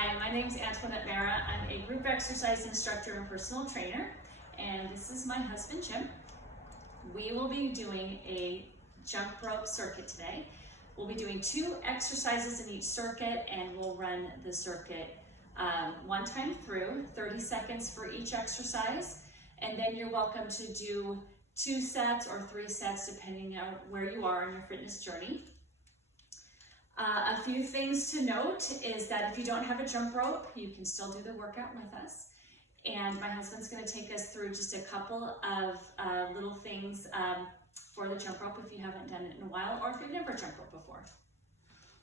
Hi, my name is Antoinette Mara. I'm a group exercise instructor and personal trainer, and this is my husband, Jim. We will be doing a jump rope circuit today. We'll be doing 2 exercises in each circuit, and we'll run the circuit one time through, 30 seconds for each exercise, and then you're welcome to do 2 sets or 3 sets depending on where you are in your fitness journey. A few things to note is that if you don't have a jump rope, you can still do the workout with us. And my husband's going to take us through just a couple of little things for the jump rope if you haven't done it in a while, or if you've never jumped rope before.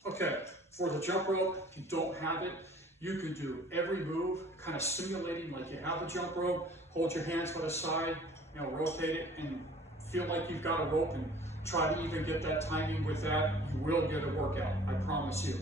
Okay, for the jump rope, if you don't have it, you can do every move, kind of simulating like you have a jump rope. Hold your hands by the side, rotate it, and feel like you've got a rope, and try to even get that timing with that. You will get a workout, I promise you.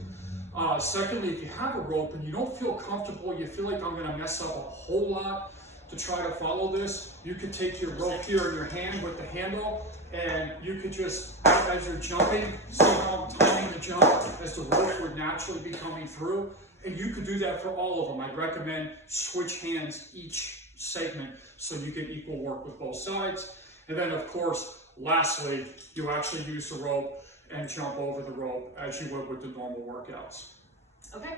Secondly, if you have a rope and you don't feel comfortable, you feel like I'm going to mess up a whole lot to try to follow this, you can take your rope here in your hand with the handle, and you could just, as you're jumping, see how I'm timing the jump as the rope would naturally be coming through. And you could do that for all of them. I'd recommend switch hands each segment so you get equal work with both sides. And then, of course, lastly, you actually use the rope and jump over the rope as you would with the normal workouts. Okay,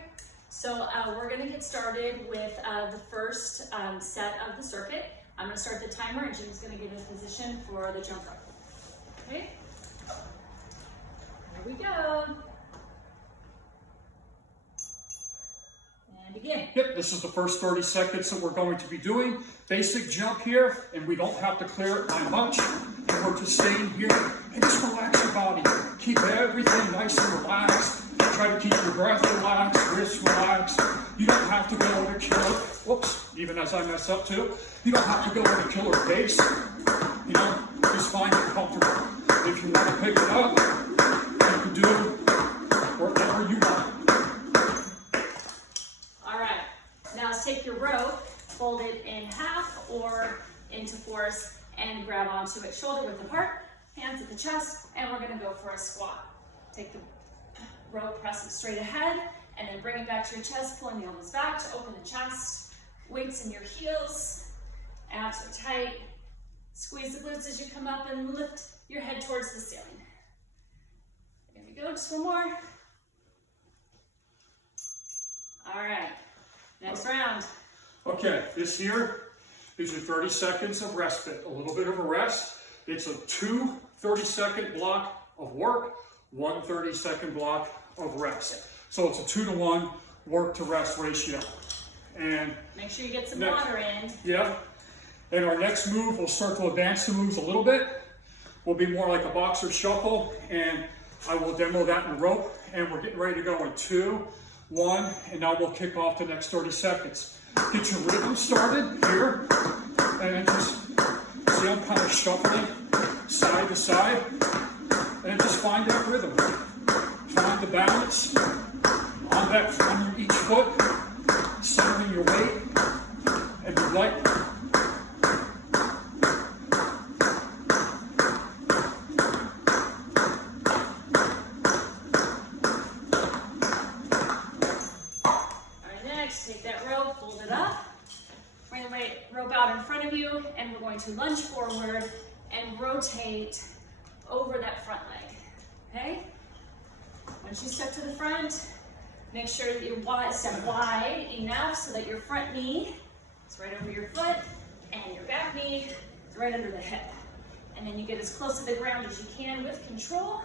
so we're going to get started with the first set of the circuit. I'm going to start the timer, and Jim's going to give us position for the jump rope. Okay, here we go. And begin. Yep, this is the first 30 seconds that we're going to be doing. Basic jump here, and we don't have to clear it by much. And we're just staying here and just relax your body. Keep everything nice and relaxed. Try to keep your breath relaxed, wrists relaxed. You don't have to go at a killer, whoops, even as I mess up too. You don't have to go at a killer pace. Just find it comfortable. If you want to pick it up, you can do whatever you want. All right, now let's take your rope, fold it in half or into 4s, and grab onto it shoulder width apart, hands at the chest, and we're going to go for a squat. Take the rope, press it straight ahead, and then bring it back to your chest, pulling the elbows back to open the chest, weights in your heels, abs are tight, squeeze the glutes as you come up and lift your head towards the ceiling. There we go, just one more. All right, next round. Okay, this here is your 30 seconds of respite, a little bit of a rest. It's a 2 30-second block of work, 1 30-second block of rest. So it's a 2-to-1 work to rest ratio. And make sure you get some water in. Yeah. And our next move, we'll start to advance the moves a little bit. Will be more like a boxer shuffle, and I will demo that in the rope. And we're getting ready to go in 2, 1, and now we'll kick off the next 30 seconds. Get your rhythm started here, and just see I'm kind of shuffling side to side, and just find that rhythm. Find the balance on each foot, centering your weight, and your leg. Take that rope, fold it up, bring the rope out in front of you, and we're going to lunge forward and rotate over that front leg, okay? Once you step to the front, make sure that you step wide enough so that your front knee is right over your foot and your back knee is right under the hip. And then you get as close to the ground as you can with control.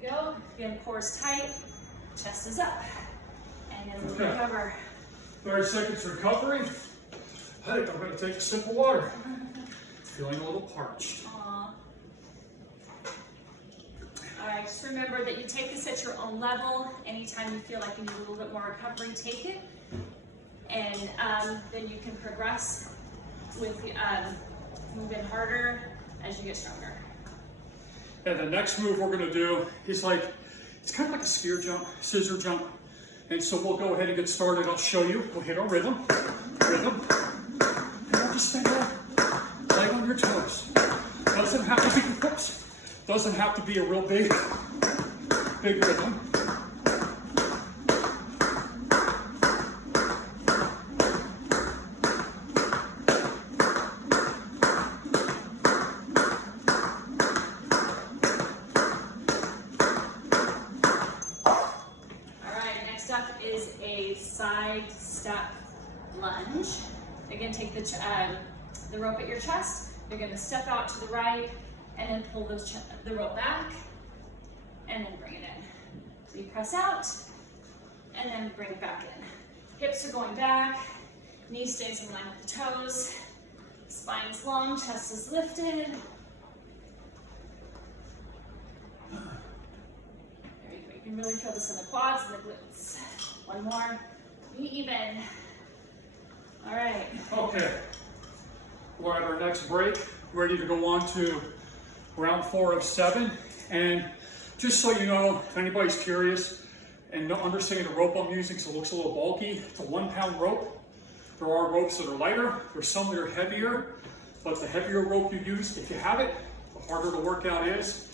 There we go. Again, core is tight. Chest is up, and then we'll recover. 30 seconds recovery. I think I'm going to take a sip of water. Feeling a little parched. Aww. All right, just remember that you take this at your own level. Anytime you feel like you need a little bit more recovery, take it. And then you can progress with moving harder as you get stronger. And the next move we're going to do is it's kind of like a spear jump, scissor jump. And so we'll go ahead and get started. I'll show you. We'll hit our rhythm. And we'll just stay there. Leg on your toes. Doesn't have to be a real big rhythm. side step lunge. You're gonna take the rope at your chest. You're gonna step out to the right and then pull the rope back and then bring it in. So you press out and then bring it back in. Hips are going back, knee stays in line with the toes, spine's long, chest is lifted. There you go. You can really feel this in the quads and the glutes. One more. Be even. All right. Okay. We're at our next break. Ready to go on to round 4 of 7. And just so you know, if anybody's curious and not understanding the rope I'm using, so it looks a little bulky, it's a 1 pound rope. There are ropes that are lighter. There's some that are heavier, but the heavier rope you use, if you have it, the harder the workout is,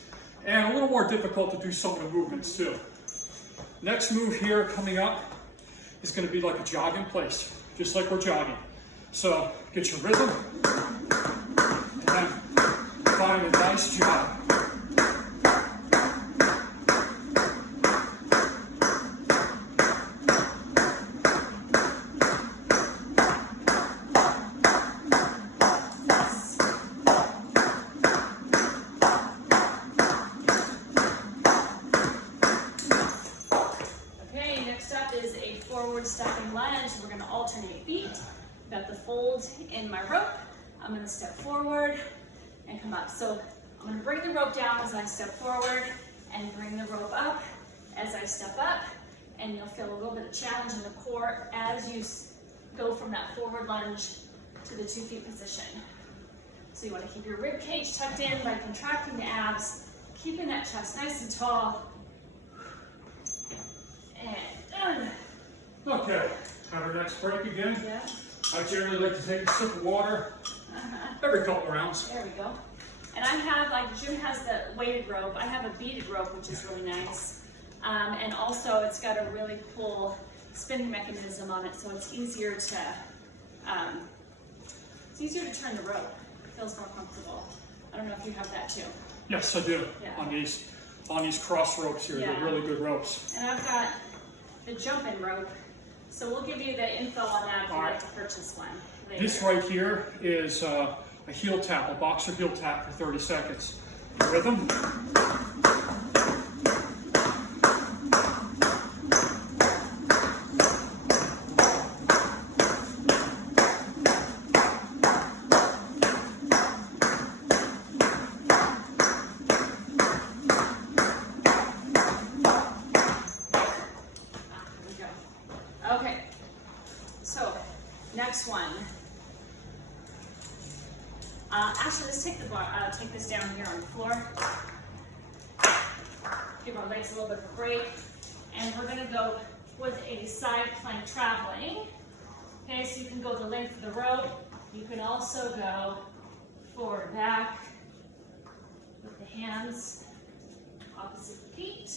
and a little more difficult to do some of the movements too. Next move here coming up is going to be like a jog in place, just like we're jogging. So get your rhythm and then find a nice jog. Stepping lunge. We're going to alternate feet. Got the fold in my rope. I'm going to step forward and come up. So I'm going to bring the rope down as I step forward and bring the rope up as I step up. And you'll feel a little bit of challenge in the core as you go from that forward lunge to the 2 feet position. So you want to keep your rib cage tucked in by contracting the abs, keeping that chest nice and tall. And done. Okay, have our next break again. Yeah. I generally like to take a sip of water every couple of rounds. There we go. And I have, like June has the weighted rope. I have a beaded rope, which is really nice. And also it's got a really cool spinning mechanism on it, so it's easier to turn the rope. It feels more comfortable. I don't know if you have that too. Yes, I do. Yeah. On these cross ropes here. Yeah. They're really good ropes. And I've got the jumping rope. So we'll give you the info on that if you'd like to purchase one later. This right here is a heel tap, a boxer heel tap for 30 seconds. Rhythm. Okay, so next one. Actually, let's take take this down here on the floor. Give our legs a little bit of a break, and we're going to go with a side plank traveling. Okay, so you can go the length of the rope. You can also go forward, back with the hands opposite the feet,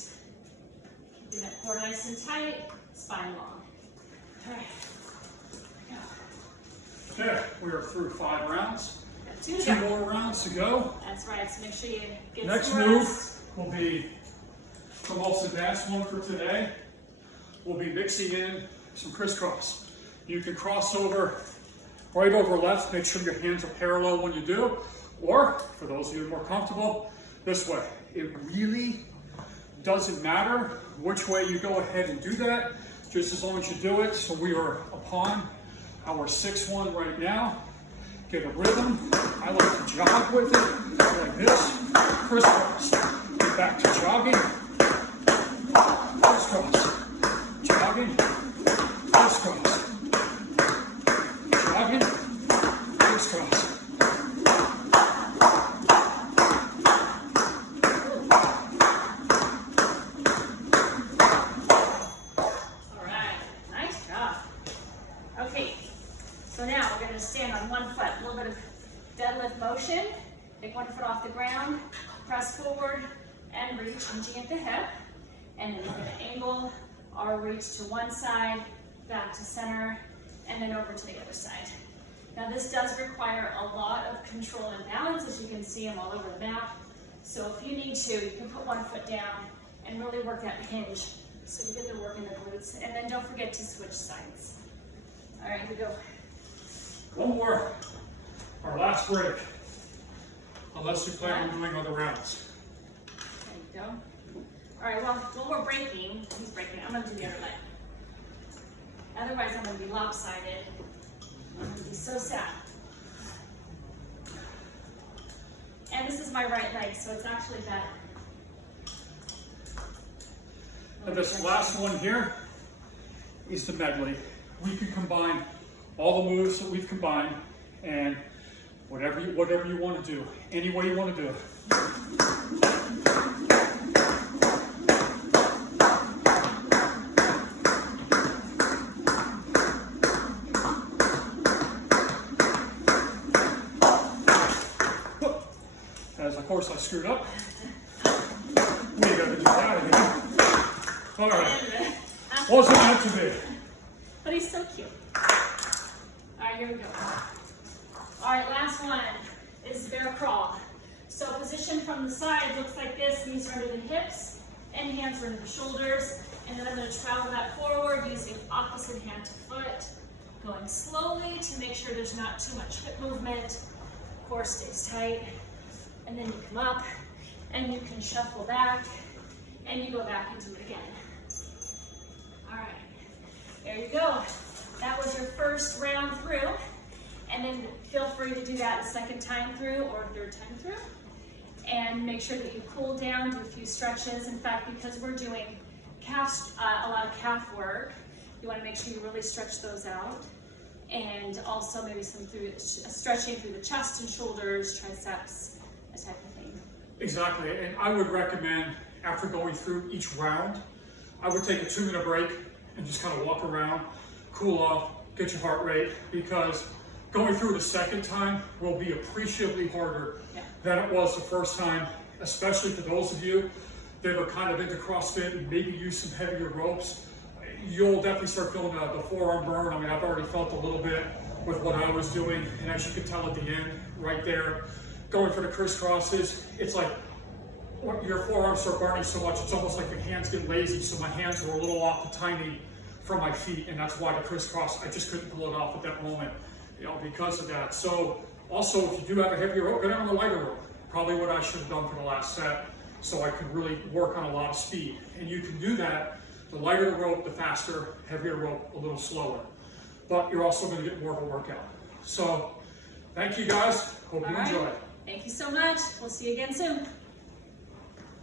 keeping that core nice and tight, spine long. All right. Okay, we are through 5 rounds. Got 2 more rounds to go. That's right, so make sure you get Next some move rest. will be the most advanced one for today. We'll be mixing in some crisscross. You can cross over right over left. Make sure your hands are parallel when you do. Or, for those of you who are more comfortable, this way. It really doesn't matter which way you go ahead and do that, just as long as you do it. So we are upon our 6th one right now. Get a rhythm. I like to jog with it, like this. Crisscross. Get back to jogging. Crisscross. Jogging. Crisscross. Jogging. Crisscross. All right, nice job. Okay, so now we're going to stand on one foot, a little bit of deadlift motion. Take one foot off the ground, press forward, and reach, hinging at the hip. And then we're going to angle our reach to one side, back to center, and then over to the other side. Now this does require a lot of control and balance, as you can see them all over the map. So if you need to, you can put one foot down and really work that hinge So you get to work in the glutes, and then don't forget to switch sides. All right, here we go. One more, our last break, unless you plan on doing other rounds. There you go. All right, well, while we're breaking, he's breaking, I'm gonna do the other leg. Otherwise, I'm gonna be lopsided. I'm gonna be so sad. And this is my right leg, so it's actually better. And this last one here is the medley. We can combine all the moves that we've combined, and whatever you want to do, any way you want to do it. As of course I screwed up. We gotta do that again. All right. Wasn't meant to be. But he's so cute. All right, here we go. All right, last one is bear crawl. So position from the side looks like this. Knees are under the hips and hands are under the shoulders. And then I'm going to travel that forward using opposite hand to foot. Going slowly to make sure there's not too much hip movement. Core stays tight. And then you come up and you can shuffle back and you go back and do it again. All right, there you go. That was your first round through. And then feel free to do that a second time through or a third time through. And make sure that you cool down, do a few stretches. In fact, because we're doing a lot of calf work, you want to make sure you really stretch those out. And also maybe some stretching through the chest and shoulders, triceps, that type of thing. Exactly, and I would recommend after going through each round, I would take a 2-minute break and just kind of walk around, cool off, get your heart rate, because going through it a second time will be appreciably harder than it was the first time, especially for those of you that are kind of into CrossFit and maybe use some heavier ropes. You'll definitely start feeling the forearm burn. I mean, I've already felt a little bit with what I was doing, and as you can tell at the end, right there, going for the crisscrosses, it's like your forearms start burning so much, it's almost like your hands get lazy, so my hands were a little off the timing from my feet, and that's why the crisscross, I just couldn't pull it off at that moment, because of that. So also, if you do have a heavier rope, go down on the lighter rope. Probably what I should have done for the last set, so I could really work on a lot of speed. And you can do that, the lighter the rope, the faster, heavier rope, a little slower. But you're also gonna get more of a workout. So, thank you guys, hope you enjoy. Thank you so much, we'll see you again soon.